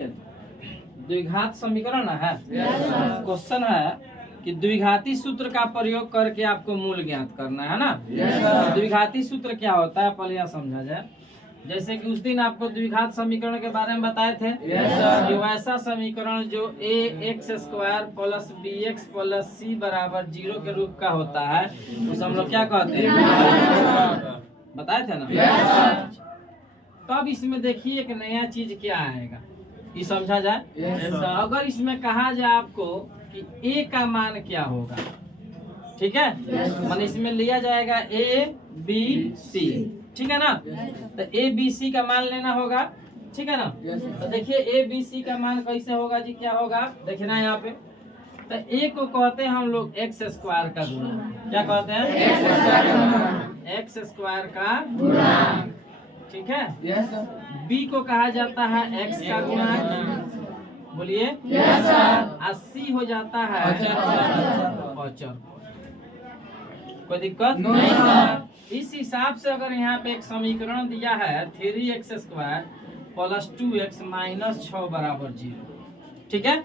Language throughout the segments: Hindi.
द्विघात समीकरण है। क्वेश्चन है कि द्विघाती सूत्र का प्रयोग करके आपको मूल ज्ञात करना है ना। द्विघाती सूत्र क्या होता है पहले यह समझा जाए। जैसे कि उस दिन आपको द्विघात समीकरण के बारे में बताए थे कि वैसा समीकरण जो ax² plus bx plus c बराबर 0 के रूप का होता है उसे हम लोग क्या कहते हैं, बताए थे ना। तब इसमें देखिए एक नया चीज क्या आएगा, ये समझा जाए। अगर इसमें कहा जाए आपको कि a का मान क्या होगा, ठीक है, मान इसमें लिया जाएगा a b c, ठीक है ना। तो a b c का मान लेना होगा, ठीक है ना। तो देखिए a b c का मान कैसे होगा जी, क्या होगा देखिए ना यहाँ पे। तो a को कहते हैं हम लोग x² का गुणा, क्या कहते हैं, x² का गुणा, ठीक है। b को कहा जाता है x का गुणा, बोलिए, और c हो जाता है अचर। कोई दिक्कत नहीं। इस हिसाब से अगर यहाँ पे एक समीकरण दिया है 3x² प्लस 2x माइनस 6 बराबर 0, ठीक है।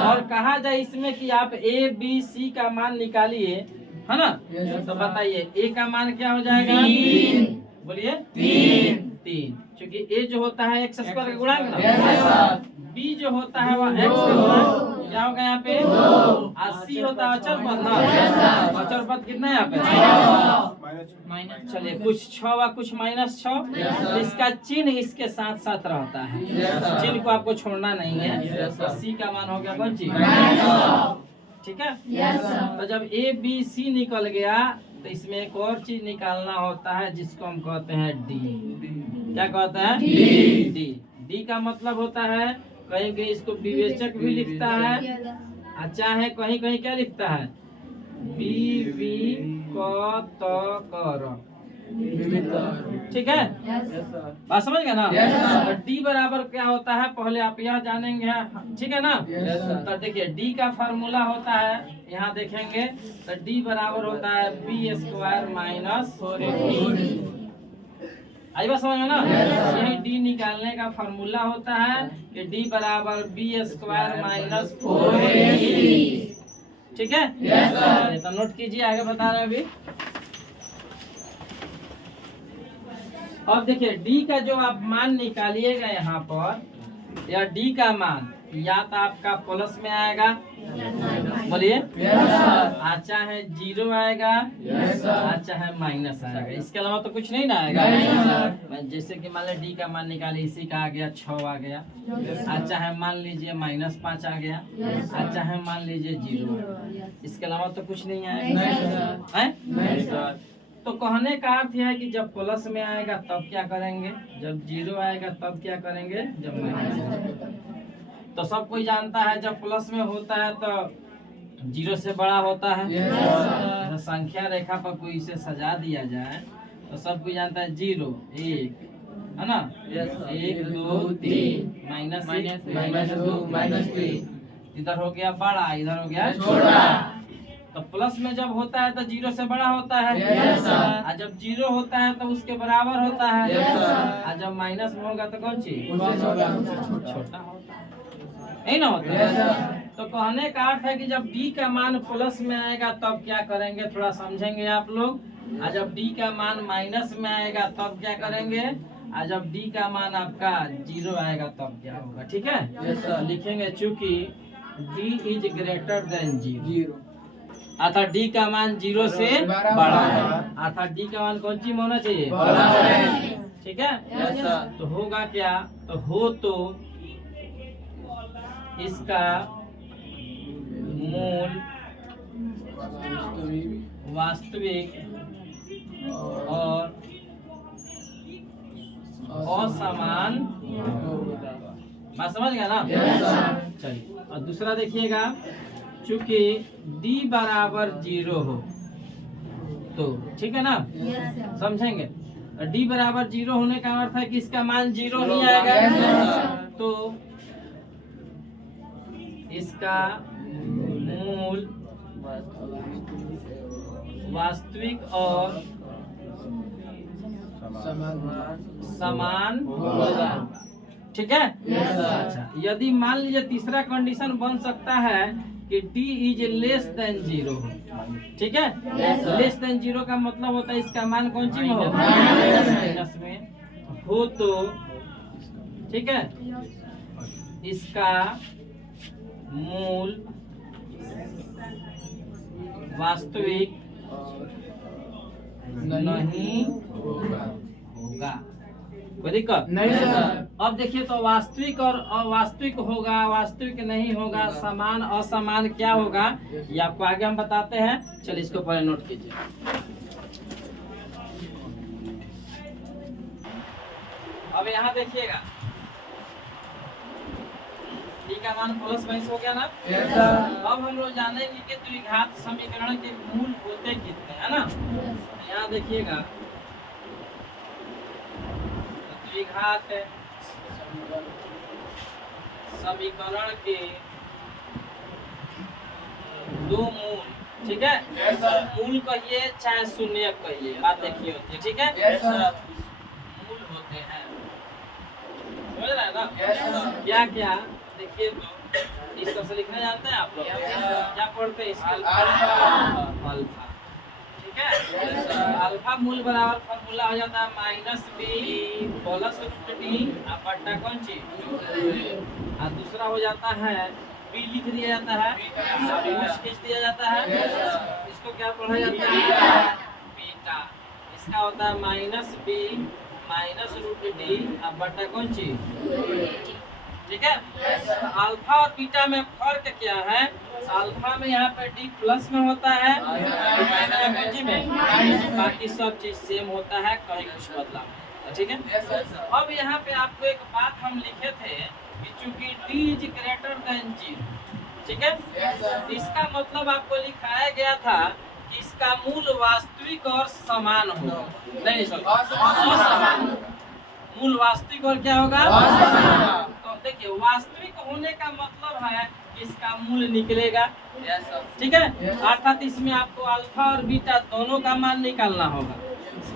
और कहा जाए इसमें कि आप a b c का मान निकालिए, है ना। तो बताइए a का मान क्या हो जाएगा, बोलिए 3, क्योंकि a जो होता है x² का गुणांक ना, b जो होता है वह x का गुणांक क्या होगा यहाँ पे, और c होता है अचर पद ना। अचर पद कितना है यहाँ पे माइनस, चलिए कुछ 6 व कुछ -6, इसका चिन्ह इसके साथ साथ रहता है, चिन्ह को आपको छोड़ना नहीं है। तो c का मान हो गया कौन चीज, ठीक है। तो जब a b c निकल गया तो इसमें एक और चीज निकालना होता है जिसको हम कहते हैं d, क्या कहते हैं d का मतलब होता है, कहीं कहीं इसको विवेचक भी लिखता है, चाहे कहीं कहीं क्या लिखता है, ठीक है, बात समझ गए ना। डी बराबर क्या होता है पहले आप यह जानेंगे, ठीक है ना। तो देखिए डी का फार्मूला होता है, यहाँ देखेंगे तो डी बराबर होता है b² माइनस 4ac। आई बात समझ में ना। यही डी निकालने का फार्मूला होता है कि डी बराबर b² माइनस 4ac, ठीक है। तो नोट कीजिए, आगे बता रहे हैं अभी। अब देखिए डी का जो आप मान निकालिएगा यहाँ पर, या डी का मान या तो आपका प्लस में आएगा, बोलिए, चाहे 0 आएगा, चाहे माइनस आएगा, इसके अलावा तो कुछ नहीं ना आएगा। जैसे कि मान लीजिए डी का मान निकालिए, इसी का आ गया 6 आ गया, चाहे मान लीजिए -5 आ गया, चाहे मान लीजिए 0, इसके अलावा तो कुछ नहीं आएगा। तो कहने का अर्थ है कि जब प्लस में आएगा तब क्या करेंगे, जब 0 आएगा तब क्या करेंगे, जब माइनस। तो सब कोई जानता है जब प्लस में होता है तो 0 से बड़ा होता है। तो संख्या रेखा पर कोई इसे सजा दिया जाए तो सब कोई जानता है 0 1, है ना, 1 2 3 -2 इधर हो गया बड़ा, इधर हो गया छोटा। तो प्लस में जब होता है तो 0 से बड़ा होता है, और जब 0 होता है तो उसके बराबर होता है, और जब माइनस में होगा तो कौन चीज, छोटा होता है, नहीं ना होता है। तो कहने का अर्थ है कि जब d का मान प्लस में आएगा तब क्या करेंगे, थोड़ा समझेंगे आप लोग। और जब d का मान माइनस में आएगा तब क्या करेंगे, और जब d का मान आपका 0 आएगा तब क्या होगा, ठीक है। लिखेंगे चूंकि d इज ग्रेटर देन 0, अर्थात d का मान 0 से बड़ा है, अर्थात d का मान कौन सी होना चाहिए, ठीक है। तो होगा क्या, तो हो तो इसका मूल वास्तविक और असमान, बात समझ गया ना। चलिए और दूसरा देखिएगा, चूंकि d बराबर 0 हो तो, ठीक है ना, समझेंगे। d बराबर 0 होने का अर्थ है कि इसका मान 0 नहीं आएगा, तो इसका मूल वास्तविक और समान होगा, ठीक है। अच्छा, यदि मान लीजिए तीसरा कंडीशन बन सकता है कि d इज लेस देन 0, ठीक है। लेस देन 0 का मतलब होता है इसका मान कौन सी में हो, माइनस में हो, तो ठीक है इसका मूल वास्तविक नहीं होगा। कोई दिक्कत नहीं सर। अब देखिए तो वास्तविक और अवास्तविक होगा, वास्तविक नहीं होगा, समान असमान क्या होगा ये आपको आगे हम बताते हैं। चलिए इसको पहले नोट कीजिए। अब यहाँ देखिएगा डी का मान प्लस 22 हो गया ना। अब हम लोग जानेंगे कि द्विघात समीकरण के मूल होते कितने, है ना। यहाँ देखिएगा द्विघात समीकरण के दो मूल, ठीक है। मूल कहिए चाहे शून्य कहिए, बात देखिए होती है, ठीक है। मूल होते हैं, समझ रहे हैं ना। क्या क्या देखिए तो इस तरह से लिखना जानते हैं आप लोग, क्या पढ़ते हैं इसका अल्फा, ठीक है। अल्फा मूल बराबर फॉर्मूला हो जाता है minus b plus root d बटा कौन सी, और दूसरा हो जाता है बी लिख दिया जाता है, खींच दिया जाता है, इसको क्या पढ़ा जाता है बीटा। इसका होता है minus B minus root d बटा कौन सी, ठीक है। अल्फा और बीटा में फर्क क्या है, अल्फा में यहाँ पे डी प्लस में होता है, बीटा में बाकी सब चीज सेम होता है, कहीं कुछ बदलाव नहीं, ठीक है। अब यहाँ पे आपको एक बात हम लिखे थे कि चूंकि डी इज ग्रेटर देन 0, ठीक है, इसका मतलब आपको लिखाया गया था कि इसका मूल वास्तविक और समान होगा, नहीं असमान, मूल वास्तविक और क्या होगा, तो देखिए वास्तविक होने का मतलब है कि इसका मूल निकलेगा, ठीक है। अर्थात इसमें आपको अल्फा और बीटा दोनों का मान निकालना होगा।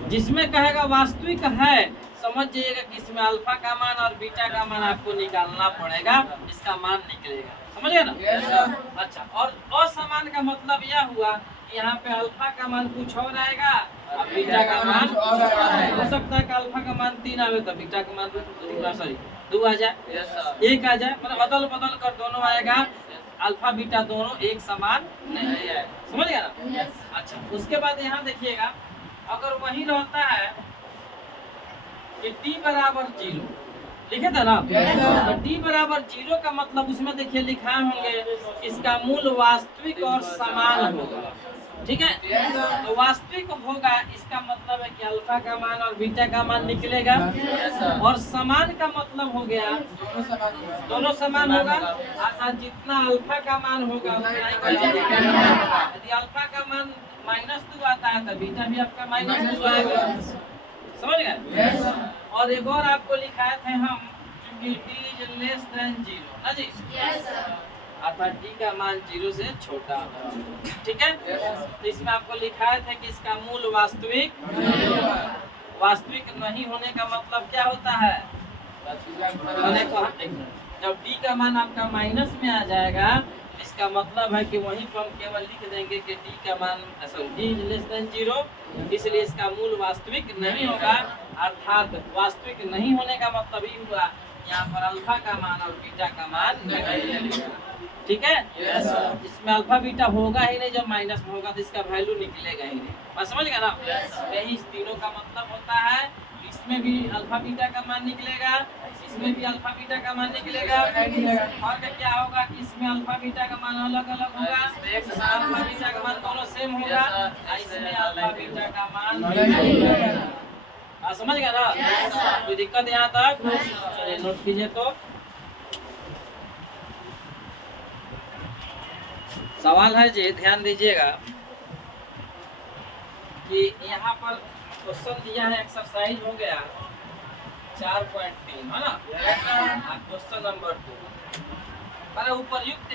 जिसमें कहेगा वास्तविक है समझ जाइएगा कि इसमें अल्फा का मान और बीटा का मान आपको निकालना पड़ेगा, इसका मान निकलेगा, समझिए ना। अच्छा, और असमान का मतलब यह हुआ कि यहाँ पे अल्फा का मान कुछ और आएगा और बीटा का मान हो सकता है कि अल्फा का मान 3 आवे तो बीटा का मान 2 आ जाए, 1 आ जाए, मतलब अदल बदल कर दोनों आएगा, अल्फा बीटा दोनों एक समान नहीं है, समझ गया ना। अच्छा, उसके बाद यहाँ देखिएगा अगर वही रहता है कि d बराबर 0 लिखे थे ना, तो d बराबर 0 का मतलब उसमें देखिए लिखा होंगे इसका मूल वास्तविक और समान होगा, ठीक है। तो वास्तविक होगा इसका मतलब है कि अल्फा का मान और बीटा का मान निकलेगा, और समान का मतलब हो गया दोनों समान होगा, अर्थात जितना अल्फा का मान होगा उतना ही यदि अल्फा का मान -2 आता है तो बीटा भी आपका -2 आएगा, समझ गए। और एक और आपको लिखाए थे हम क्योंकि d इज लेस देन 0 ना जी, अर्थात d का मान 0 से छोटा, ठीक है। तो इसमें आपको लिखाए थे कि इसका मूल वास्तविक नहीं होने का मतलब क्या होता है, जब d का मान आपका माइनस में आ जाएगा इसका मतलब है कि वहीं पर हम केवल लिख देंगे कि d का मान d इज लेस देन 0, इसलिए इसका मूल वास्तविक नहीं होगा, अर्थात वास्तविक नहीं होने का मतलब ही हुआ यहाँ पर अल्फा का मान और बीटा का मान नहीं, ठीक है। इसमें अल्फा बीटा होगा ही नहीं, जब माइनस में होगा तो इसका वैल्यू निकलेगा ही नहीं, बस समझ गया ना। यही इस तीनों का मतलब होता है, इसमें भी अल्फा बीटा का मान निकलेगा, इसमें भी अल्फा बीटा का मान निकलेगा, और क्या होगा कि इसमें अल्फा बीटा का मान अलग अलग होगा, अल्फा बीटा का मान दोनों सेम होगा, इसमें अल्फा बीटा का मान समझ गया ना। कोई दिक्कत यहाँ तक, चलिए नोट कीजिए। तो सवाल है जी, ध्यान दीजिएगा कि यहाँ पर क्वेश्चन दिया है, एक्सरसाइज हो गया 4.3 है ना, क्वेश्चन नंबर 2 पर उपरयुक्त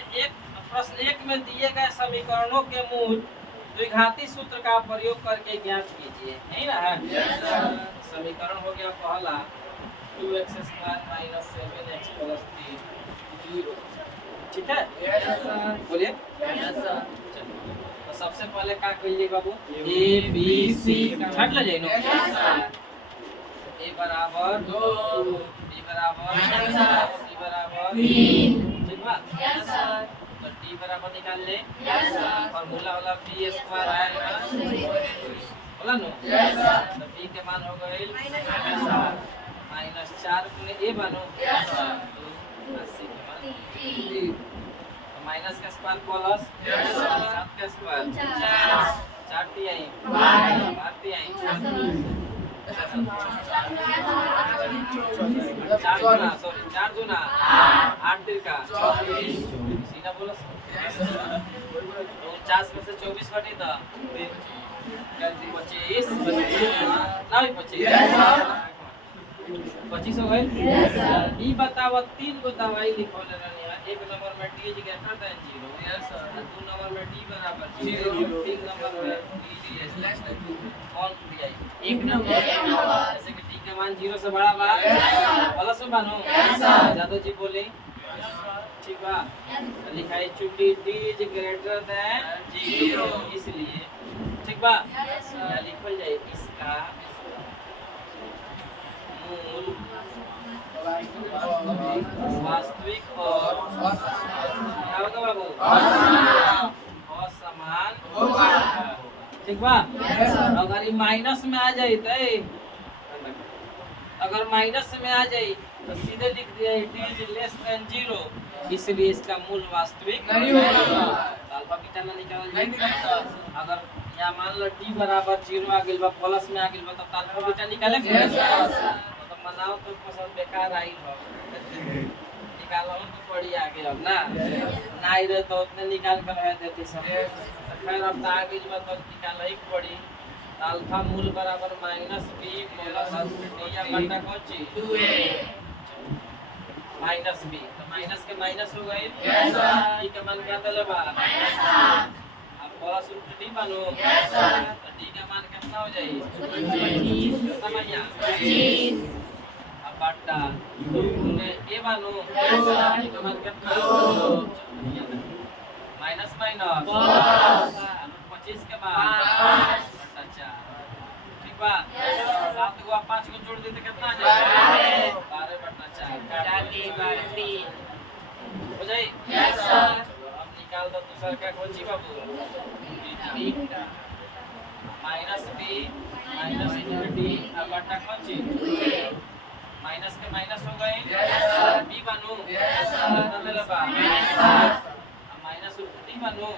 प्रश्न 1 में दिए गए समीकरणों के मूल द्विघाती सूत्र का प्रयोग करके ज्ञात कीजिए, नहीं ना है। समीकरण हो गया पहला 2x square minus 7x plus 3 0। ठीक है, बोलिए। तो सबसे पहले क्या करिए बाबू, ए बी सी छट ले जाइए। ए बराबर 2, बी बराबर 3, सी बराबर 3। ठीक बा, तो डी बराबर निकाल ले। फॉर्मूला वाला बी स्क्वायर आएगा बोला नो। तो बी के मान हो गए माइनस 4 गुने ए बनो तो सी के मान माइनस का स्क्वायर प्लस 7 का square 4 T I 12 T I 4 दूना 8 तिर का 24 सीधा बोलो। 49 में से 24 घटी तो 25 ना भी 25 हो गए। ई बताओ 3 को दवाई लिखो लेना। एक नंबर में टी ग्रेटर देन 0, दो नंबर में टी बराबर 0, तीन नंबर में टी लेस देन 2 कौन दिया है? एक नंबर जैसे कि टी का मान 0 से बड़ा बा प्लस में बनो जादव जी बोले। ठीक बा, लिखा है चूंकि टी इज ग्रेटर देन 0 इसलिए। ठीक बा, या लिखल जाए इसका मूल वास्तविक और क्या होगा बाबू असमान होगा। ठीक बा, अगर ये माइनस में आ जाए तो अगर माइनस में आ जाए तो सीधे लिख दिया इट इज लेस देन 0 इसलिए इसका मूल वास्तविक नहीं होगा। अल्फा बीटा ना निकाल जाए। अगर यहाँ मान लो टी बराबर 0 आ गेल बा प्लस में आ गेल बा तब अल्फा बीटा निकाले के मनाओ तो पसंद बेकार आई हो निकालो तो पड़ी आगे अब ना नहीं रे तो उतने निकाल कर रह देते सब। खैर अब आगे जो तो निकाल ही पड़ी। अल्फा मूल बराबर माइनस बी प्लस डी या बटा कौन चीज 2a माइनस बी। तो माइनस के माइनस हो गए डी का मान क्या दले बा अब प्लस डी बनो तो डी का मान कितना हो जाए 25 बटा 2 गुने ए बानो का मान कितना माइनस माइनस 25 के बाद बटा 4। ठीक बा, 7 को 5 को जोड़ देते कितना आ जाएगा 12 बटा 4 के 3 हो जाए। अब निकाल दो दूसरा का कोची बाबू beta minus B minus D बटा कोची माइनस के माइनस हो गए बी बनू कितना देला बा माइनस डी बनू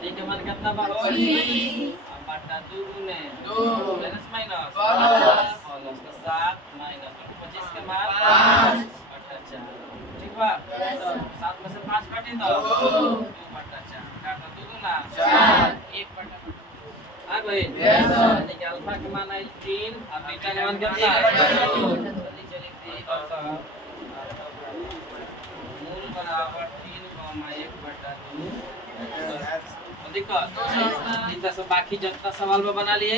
डी के मान कितना बा हो अब बटा 2 गुने 2 माइनस माइनस प्लस 7 माइनस 25 के मान 5 बटा 4। ठीक बा, 7 में से 5 काटी तो 2 बटा 4 काटा 2 गुना 4 1 बटा आ भाई यानी कि अल्फा के मान है 3 और बीटा के मान कितना है 2। नीचे लिख दी और मूल बराबर 3,1 बटा 2 दिक्कत इतना सब बाकी जितना सवाल में बना लिए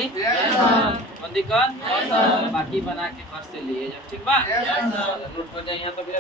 दिक्कत बाकी बना के घर से लिए जब। ठीक बा, नोट कर जाए यहाँ तो फिर